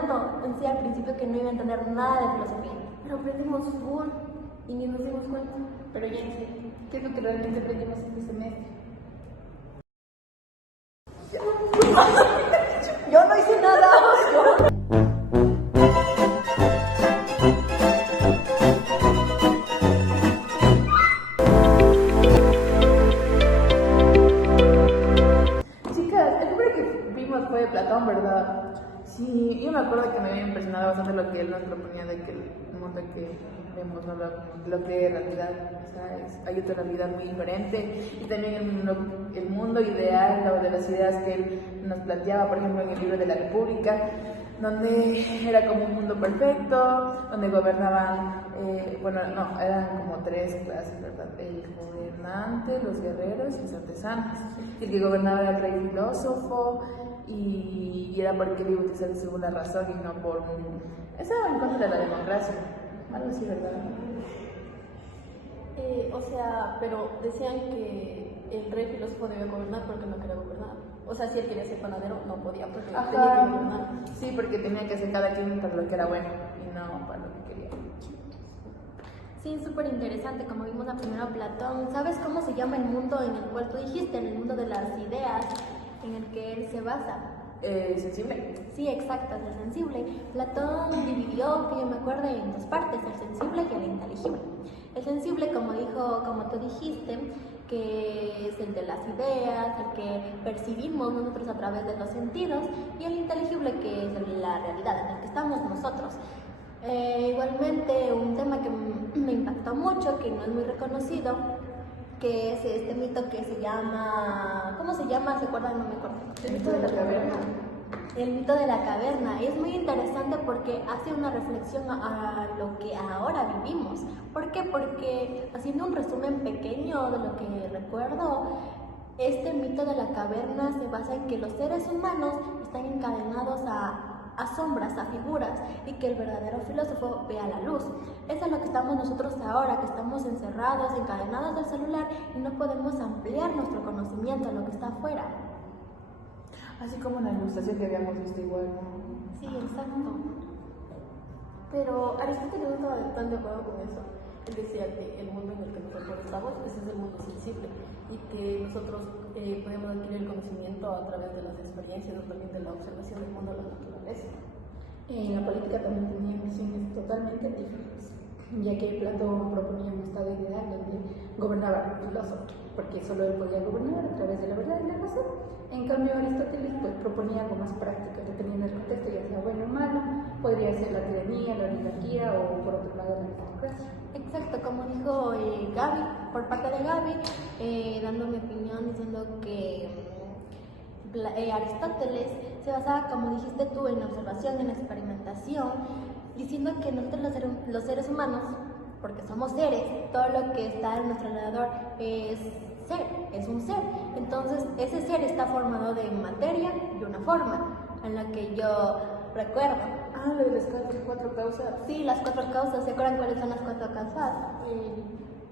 tanto pensé al principio que no iba a entender nada de filosofía, pero aprendimos full y ni nos dimos cuenta. Pero Jensi, ¿qué es lo que realmente aprendimos este semestre? Yo no hice nada. Chicas, el primero que vimos fue Platón, ¿verdad? Sí, yo me acuerdo que me había impresionado bastante lo que él nos proponía de que el mundo que vemos, ¿no? lo que en realidad, o sea, hay otra realidad muy diferente, y también el mundo ideal o de las ideas que él nos planteaba, por ejemplo, en el libro de la República, donde era como un mundo perfecto, donde gobernaban, eran como tres clases, ¿verdad? El gobernante, los guerreros y los artesanos. El que gobernaba era el rey filósofo, y era porque él iba a utilizar según la razón y no por un... Estaba en contra de la democracia, algo así, ¿verdad? Pero decían que el rey filósofo debía gobernar porque no quería gobernar. O sea, si él quería ser panadero, no podía porque tenía que gobernar. Sí, porque tenía que hacer cada quien para lo que era bueno y no para lo que quería. Sí, súper interesante, como vimos a primero Platón. ¿Sabes cómo se llama el mundo en el cual tú dijiste, en el mundo de las ideas, en el que él se basa? ¿Sensible? Sí, exacto, es el sensible. Platón dividió, que yo me acuerdo, en dos partes, el sensible y el inteligible. El sensible, como tú dijiste, que es el de las ideas, el que percibimos nosotros a través de los sentidos, y el inteligible, que es la realidad en la que estamos nosotros. Igualmente, un tema que me impactó mucho, que no es muy reconocido, que es este mito que se llama... ¿Cómo se llama? ¿Se acuerdan? No me acuerdo. El mito de la caverna. El mito de la caverna es muy interesante porque hace una reflexión a lo que ahora vivimos. ¿Por qué? Porque, haciendo un resumen pequeño de lo que recuerdo, este mito de la caverna se basa en que los seres humanos están encadenados a sombras, a figuras, y que el verdadero filósofo vea la luz. Eso es lo que estamos nosotros ahora, que estamos encerrados, encadenados del celular y no podemos ampliar nuestro conocimiento a lo que está afuera. Así como en la ilustración que habíamos visto igual, ¿no? Sí, exacto. Pero Aristóteles no estaba tan de acuerdo con eso. Él decía que el mundo en el que nosotros estamos, ese es el mundo sensible, y que nosotros podemos adquirir el conocimiento a través de las experiencias o también de la observación del mundo de la naturaleza. La política también tenía visiones totalmente diferentes, ya que Platón proponía un estado ideal donde gobernaba el filósofo, porque solo él podía gobernar a través de la verdad y la razón. En cambio, Aristóteles proponía algo más práctico, dependiendo del contexto, ya sea bueno o malo, podría ser la tiranía, la oligarquía o, por otro lado, la democracia. Exacto, como dijo Gaby, por parte de Gaby, dando mi opinión, diciendo que Aristóteles se basaba, como dijiste tú, en la observación, en la experimentación, diciendo que nosotros los seres humanos, porque somos seres, todo lo que está a nuestro alrededor es un ser. Entonces, ese ser está formado de materia y una forma, en la que yo recuerdo. Lo de las cuatro causas. Sí, las cuatro causas. ¿Se acuerdan cuáles son las cuatro causas? El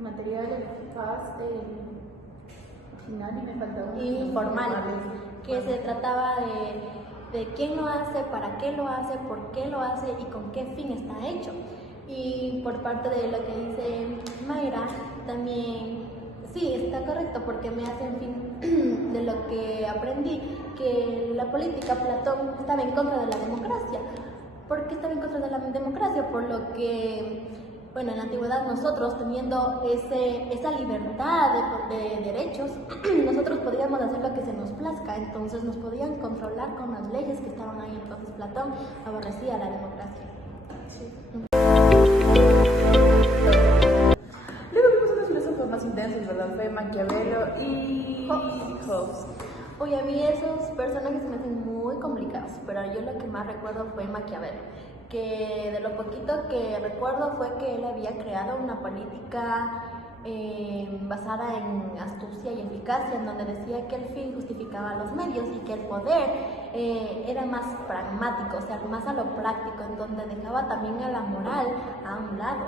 material, el eficaz, el final, y me falta uno. Informal, que se trataba de quién lo hace, para qué lo hace, por qué lo hace y con qué fin está hecho. Y por parte de lo que dice Mayra, también, sí, está correcto, porque me hace, en fin, de lo que aprendí, que la política, Platón estaba en contra de la democracia. ¿Por qué estaba en contra de la democracia? Por lo que, bueno, en la antigüedad nosotros, teniendo esa libertad de derechos, nosotros podíamos hacer lo que se nos plazca, entonces nos podían controlar con las leyes que estaban ahí. Entonces Platón aborrecía la democracia. Sí. Luego vimos unos filósofos más intensos, ¿verdad? Fue Maquiavelo y Hobbes. Oye, a mí esos personajes se me hacen muy complicados, pero yo lo que más recuerdo fue Maquiavelo, que de lo poquito que recuerdo fue que él había creado una política basada en astucia y eficacia, en donde decía que el fin justificaba los medios y que el poder era más pragmático, o sea, más a lo práctico, en donde dejaba también a la moral a un lado.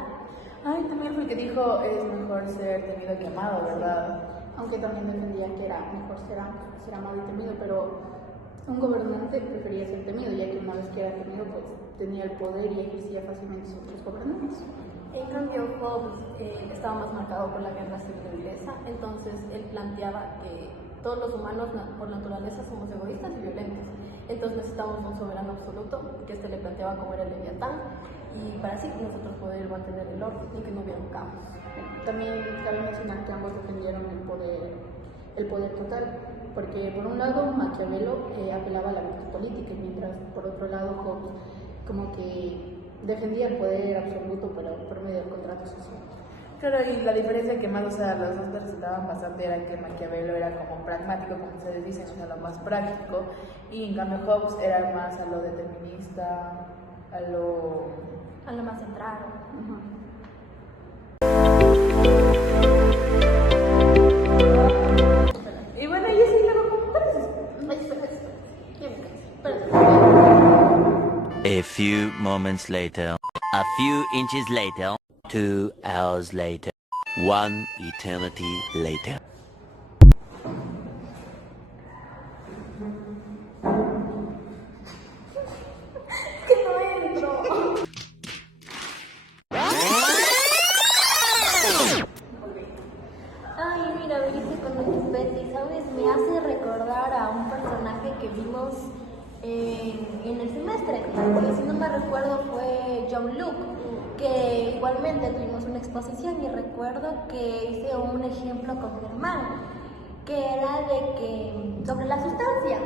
Ay, también fue el que dijo, es mejor ser temido que amado, ¿verdad? Aunque también defendía que era mejor ser amado y temido, pero Un gobernante prefería ser temido, ya que una vez que era temido, pues tenía el poder y ejercía fácilmente sobre los gobernantes. En cambio, Hobbes estaba más marcado por la guerra civil inglesa, entonces él planteaba que todos los humanos por naturaleza somos egoístas y violentos, entonces necesitamos un soberano absoluto, que le planteaba como era el Leviatán, y para así nosotros poder mantener el orden y que no hubiera un caos. También cabe mencionar que ambos defendieron el poder total, porque por un lado Maquiavelo apelaba a la virtud política, mientras por otro lado Hobbes como que defendía el poder absoluto, pero por medio del contrato social. Claro, y la diferencia que más, o sea, los dos resaltaban bastante era que Maquiavelo era como pragmático, como ustedes dicen, o sea, lo más práctico, y en cambio Hobbes era más a lo determinista, a lo más centrado. Y bueno, yo sí luego, A few moments later, a few inches later, 2 hours later, 1 eternity later. Ay, mira, viniste con un Betty, ¿sabes? Me hace recordar a un personaje que vimos en el semestre, que si no me recuerdo fue John Luke, que igualmente tuvimos una exposición y recuerdo que hice un ejemplo con Germán, que era de que sobre la sustancia,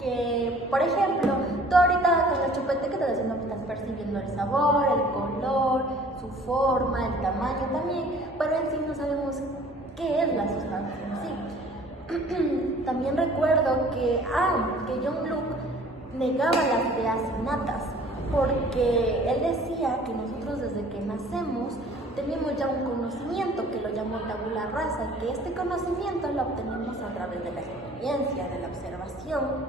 que por ejemplo, tú ahorita con el chupete que estás haciendo, estás percibiendo el sabor, el color, su forma, el tamaño también, pero en sí no sabemos qué es la sustancia en sí. También recuerdo que John Luke negaba las deacinatas, porque él decía que nosotros desde que nacemos tenemos ya un conocimiento que lo llamó tabula rasa, y que este conocimiento lo obtenemos a través de la experiencia, de la observación.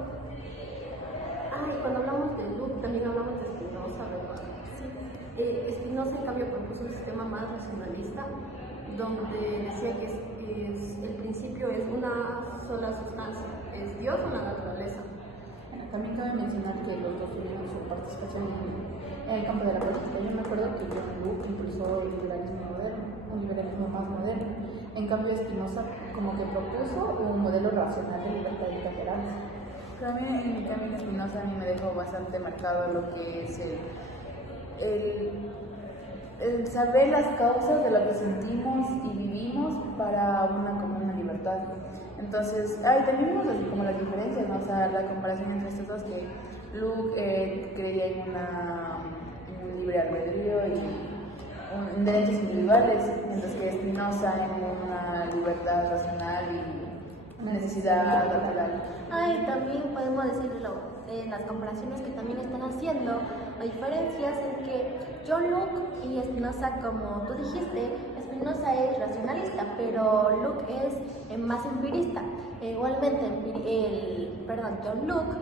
Cuando hablamos de Luke también hablamos de Spinoza, ¿verdad? Sí. Spinoza en cambio propuso un sistema más racionalista, donde decía que el principio es una sola sustancia, es Dios o la naturaleza. También cabe mencionar que los dos tuvieron su participación en el campo de la política. Yo me acuerdo que John Luke impulsó el liberalismo moderno, un liberalismo más moderno. En cambio, Spinoza como que propuso un modelo racional de libertad y tolerancia. Pero a mí, en mi camino Spinoza, a mí me dejó bastante marcado lo que es el saber las causas de lo que sentimos y vivimos para una común libertad. Entonces, también vimos así como las diferencias, ¿no? O sea, la comparación entre estos dos, que Luke creía en un libre albedrío y en derechos individuales, mientras que Spinoza en una libertad racional y una necesidad natural. También podemos decirlo en las comparaciones que también están haciendo, hay diferencias en que John Luke y Spinoza, como tú dijiste, Spinoza es racionalista, pero Luke es más empirista. Igualmente, John Luke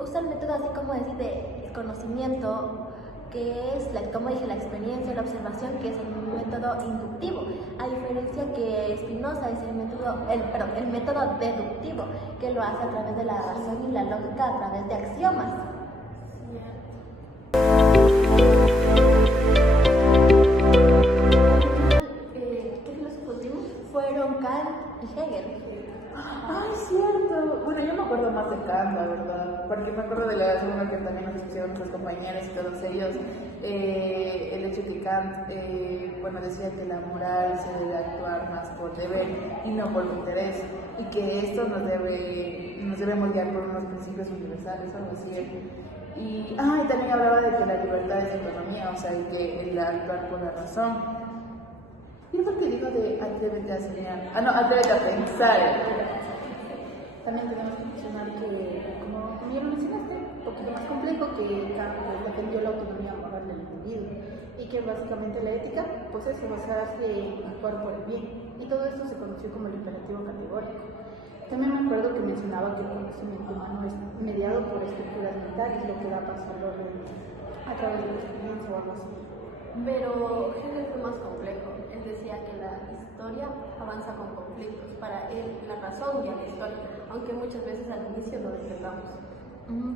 usa el método así como decir de conocimiento, que es, como dije, la experiencia, la observación, que es el método inductivo, a diferencia que Spinoza es el método deductivo, que lo hace a través de la razón y la lógica, a través de axiomas. ¿Qué filósofos vimos? Fueron Kant y Hegel. Cierto. Bueno, yo me acuerdo más de Kant, la verdad, porque me acuerdo de la segunda que también nos hicieron nuestros compañeros y todos ellos, el hecho que Kant, decía que la moral se debe actuar más por deber y no por interés, y que esto nos debemos guiar por unos principios universales, algo así. Y también hablaba de que la libertad es autonomía, o sea, y que el actuar por la razón. ¿Y lo que dijo de atrévete a soñar? Atrévete a pensar. También tenemos que mencionar que, como ya lo mencionaste, un poquito más complejo, que Kant defendió la autonomía moral del individuo y que básicamente la ética, pues es basarse en actuar por el bien, y todo esto se conoció como el imperativo categórico. También me acuerdo que mencionaba que el conocimiento humano es mediado por estructuras mentales, lo que da paso al orden a través de la experiencia o algo así. Pero Hegel fue más complejo. Él decía que la historia avanza con conflictos. Para él, la razón guía la historia, aunque muchas veces al inicio no lo entendamos.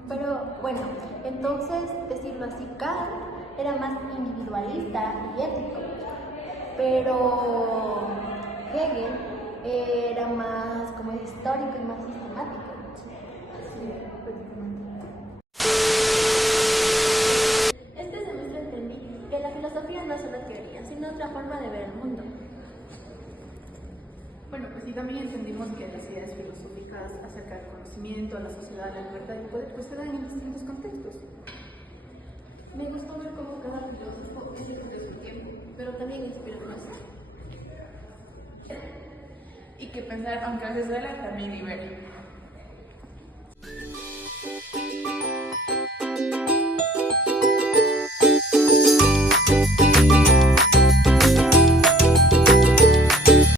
Pero bueno, Entonces, decirlo así, Kant era más individualista y ético, pero Hegel era más como histórico y más sistemático. Este semestre entendí que la filosofía no es una teoría, sino otra forma de ver el mundo. Bueno, pues sí, también entendimos que las ideas filosóficas acerca del conocimiento, la sociedad, la libertad y el poder, pues se dan en distintos contextos. Me gustó ver cómo cada filósofo es hijo de su tiempo, pero también inspira más. Y que pensar, aunque a veces duela, también libera.